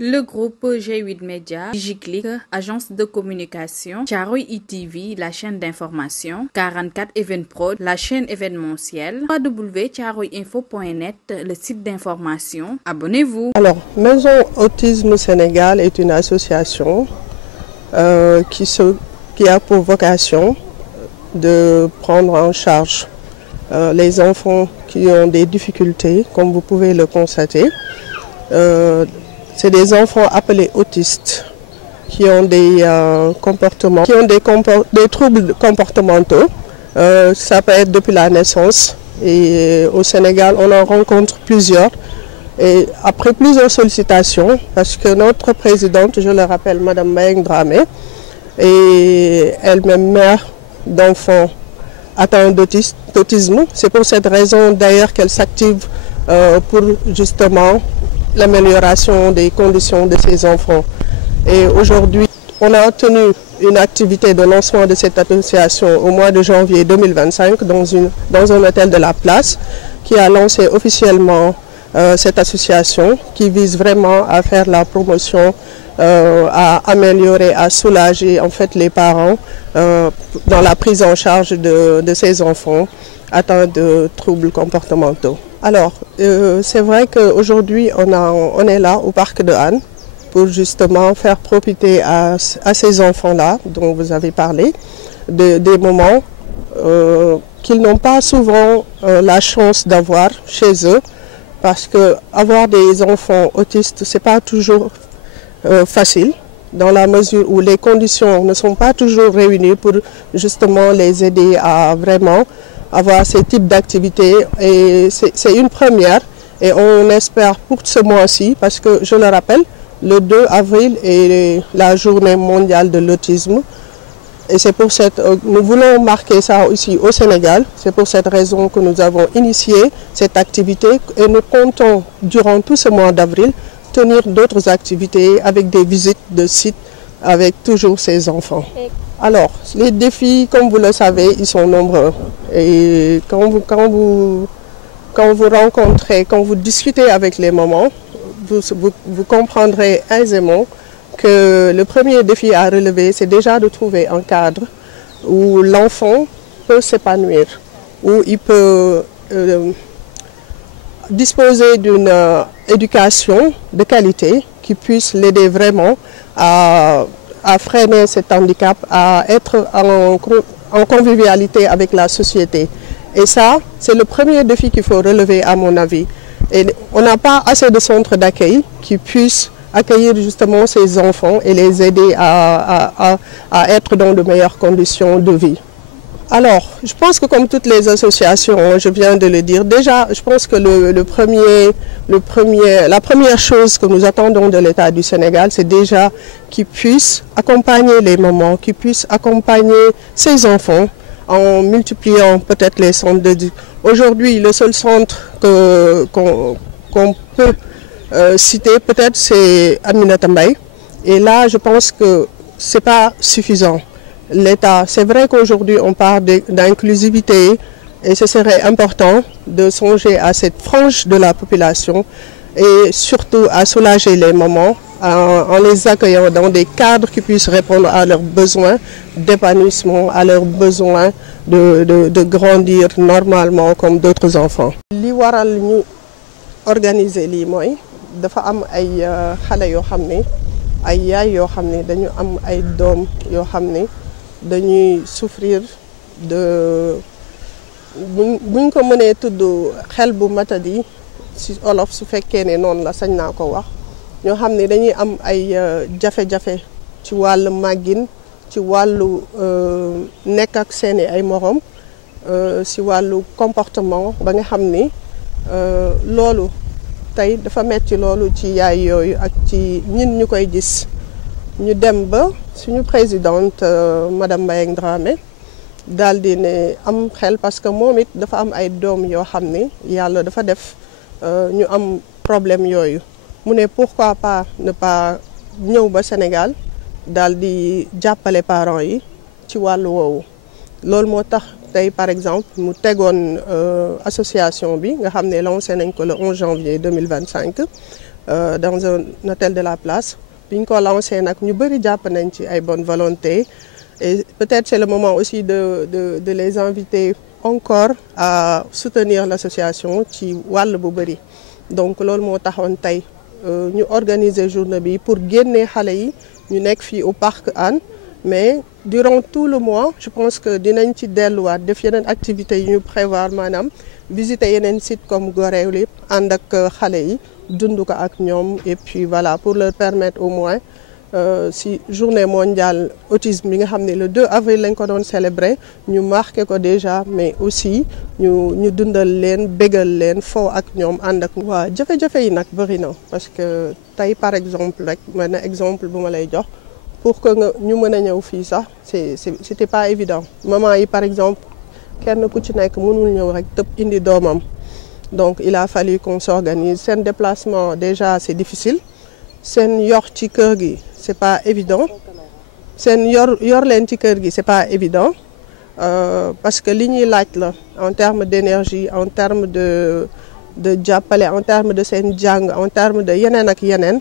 Le groupe G8 Média, DigiClick, agence de communication, Thiaroye e-TV, la chaîne d'information, 44 Evenprod, la chaîne événementielle, www.thiaroyeinfo.net, le site d'information. Abonnez-vous. Alors, Maison Autisme Sénégal est une association qui a pour vocation de prendre en charge les enfants qui ont des difficultés, comme vous pouvez le constater. C'est des enfants appelés autistes qui ont des comportements, des troubles comportementaux. Ça peut être depuis la naissance. Et au Sénégal, on en rencontre plusieurs. Et après plusieurs sollicitations, parce que notre présidente, je le rappelle, Madame Mbayang Dramé, est elle-même mère d'enfants atteints d'autisme. C'est pour cette raison d'ailleurs qu'elle s'active pour justement l'amélioration des conditions de ces enfants. Et aujourd'hui, on a tenu une activité de lancement de cette association au mois de janvier 2025 dans un hôtel de la Place qui a lancé officiellement cette association qui vise vraiment à faire la promotion, à améliorer, à soulager en fait les parents dans la prise en charge de ces enfants atteints de troubles comportementaux. Alors, c'est vrai qu'aujourd'hui, on est là au parc de Hann pour justement faire profiter à ces enfants-là dont vous avez parlé, des moments qu'ils n'ont pas souvent la chance d'avoir chez eux, parce qu'avoir des enfants autistes, ce n'est pas toujours facile, dans la mesure où les conditions ne sont pas toujours réunies pour justement les aider à vraiment avoir ces types d'activités. Et c'est une première et on espère pour ce mois-ci, parce que je le rappelle, le 2 avril est la journée mondiale de l'autisme. Et c'est pour nous voulons marquer ça aussi au Sénégal. C'est pour cette raison que nous avons initié cette activité et nous comptons, durant tout ce mois d'avril, tenir d'autres activités avec des visites de sites avec toujours ces enfants. Alors, les défis, comme vous le savez, ils sont nombreux. Et quand vous rencontrez, quand vous discutez avec les mamans, vous comprendrez aisément que le premier défi à relever, c'est déjà de trouver un cadre où l'enfant peut s'épanouir, où il peut disposer d'une éducation de qualité qui puisse l'aider vraiment à freiner cet handicap, à être en convivialité avec la société. Et ça, c'est le premier défi qu'il faut relever à mon avis. Et on n'a pas assez de centres d'accueil qui puissent accueillir justement ces enfants et les aider à être dans de meilleures conditions de vie. Alors, je pense que comme toutes les associations, je viens de le dire, déjà, je pense que la première chose que nous attendons de l'État du Sénégal, c'est déjà qu'il puisse accompagner les mamans, qu'il puisse accompagner ces enfants en multipliant peut-être les centres de... Aujourd'hui, le seul centre qu'on peut citer, peut-être, c'est Aminata Mbaye. Et là, je pense que ce n'est pas suffisant. L'État, c'est vrai qu'aujourd'hui on parle d'inclusivité et ce serait important de songer à cette frange de la population et surtout à soulager les mamans en les accueillant dans des cadres qui puissent répondre à leurs besoins d'épanouissement, à leurs besoins de grandir normalement comme d'autres enfants. Li waral ñu organiser lii mooy dafa am ay xale yoo xam ne ay yaay yoo xam ne dañu am ay doom yoo xam ne dañuy souffrir de buñ ko mënee tudd xel bu matadi ci olof su fekkee ne noonu la sañ naa ko wax ñoo xam ne dañuy am ay jafe-jafe ci wàllu màggin ci wàllu nekk ak seeni ay morom ci wàllu comportement ba nga xam ni loolu tey dafa metti loolu ci yaay yooyu ak ci ñin ñu koy gis ñu dem ba suñu présidente madame Mbayang Dramé daal di ne am xel parce que moom it dafa am ay doom yoo xam ne yàlla dafa def ñu am problème yooyu mu ne pourquoi pas ne pas ñëw ba Sénégal daal di jàppale parents yi ci wàllu woowu loolu moo tax tey par exemple mu tegoon association bi nga xam ne lancé nañ ko le 11 janvier 2025 dans un hôtel de la place bi ñu ko lancé nag ñu bëri jàpp nañ ci ay bonne volonté et peut-être c'est le moment aussi de les inviter encore à soutenir l'association ci wàll bu bëri donc loolu moo taxoon tey ñu organiser journée bi pour génne xale yi ñu nekk fii au parc Hann mais durant tout le mois je pense que dinañ ci delluwaat def yeneen activités yi ñu prévoir maanaam visiter yeneen sites comme Gorée lépp ànd ak xale yi dund ko ak ñoom et puis voilà pour leur permettre au moins si journée mondiale autisme bi nga xam ne le 2 avril lañ ko doon célébrer ñu marqué ko déjà mais aussi ñu dundal leen bégal leen foo ak ñoom ànd ak. waa jafe-jafe yi nag bëri na parce que tey par exemple rek man exemple bu ma lay jox pour que ñu mën a ñëw fii sax c'était pas évident maman yi par exemple kenn ku ci nekk mënul ñëw rek tëb indi doomam donc il a fallu qu'on s'organise seen déplacement déjà c'est difficile seen yor ci kër gi c'est pas évident seen yor leen ci kër gi c'est pas évident parce que li ñuy laaj la en termes d'énergie en termes de jàppale en termes de seen jàng en termes de yeneen ak yeneen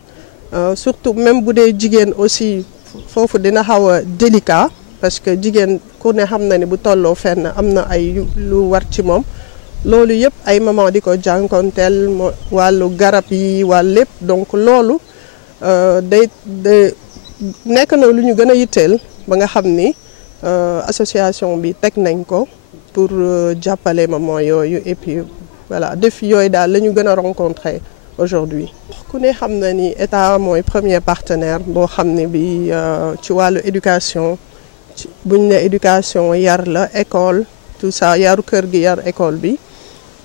surtout même bu dee jigéen aussi foofu dina xaw a délicat parce que jigéen ku ne xam na ne bu tolloo fenn am na ay lu war ci moom loolu yëpp ay maman di ko jànkonteel wàllu garab yi wàllu lépp donc loolu day nekk na lu ñu gën a yitteel ba nga xam ni association bi teg nañ ko pour jàppale maman yooyu et puis voilà défi yooyu daal la ñu gën a rencontrer aujourd'hui ku ne xam na ni état mooy premier partenaire boo xam ne bi ci wàllu éducation buñ ne éducation yar la école tout ça yaru kër gi yar école bi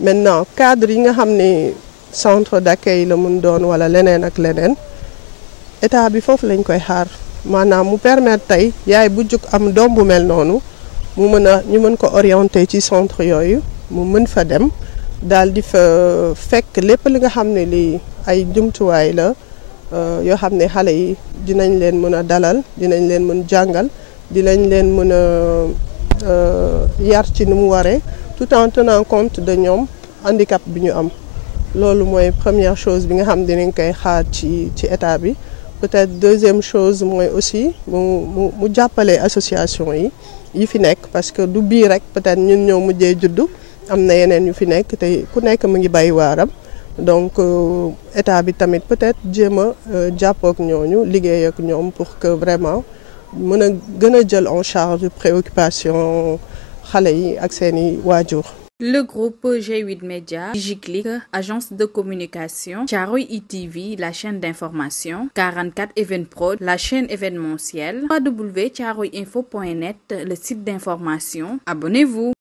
maintenant cadre yi nga xam ne centre d'accueil la mun doon wala leneen ak leneen état bi foofu lañ koy xaar maanaam mu permettre tey yaay bu jug am doom bu mel noonu ñu mën ko orienter ci centre yooyu mu mën fa dem daal di fa fekk lépp li nga xam ne lii ay jumtuwaay la yoo xam ne xale yi dinañ leen mën a dalal dinañ leen mën jàngal dinañ leen mën a yar ci ni mu waree tout en tenant compte de ñoom handicap bi ñu am loolu mooy première chose bi nga xam dinañ koy xaar ci état bi peut-être deuxième chose mooy aussi mu jàppale association yi fi nekk parce que du bii rek peut-être ñun ñoo mujjee juddu am na yeneen yu fi nekk te ku nekk mu ngi bay waaram donc état bi tamit peut-être jéem a jàppoo ak ñooñu liggéey ak ñoom pour que vraiment mën a gën a jël en charge préoccupation xale yi ak seeni waajur. Le groupe G8 Média, DigiClick, agence de communication, Thiaroye ITV, la chaîne d'information, 44 Evenprod, la chaîne événementielle, www.thiaroyeinfo.net, le site d'information. Abonnez-vous.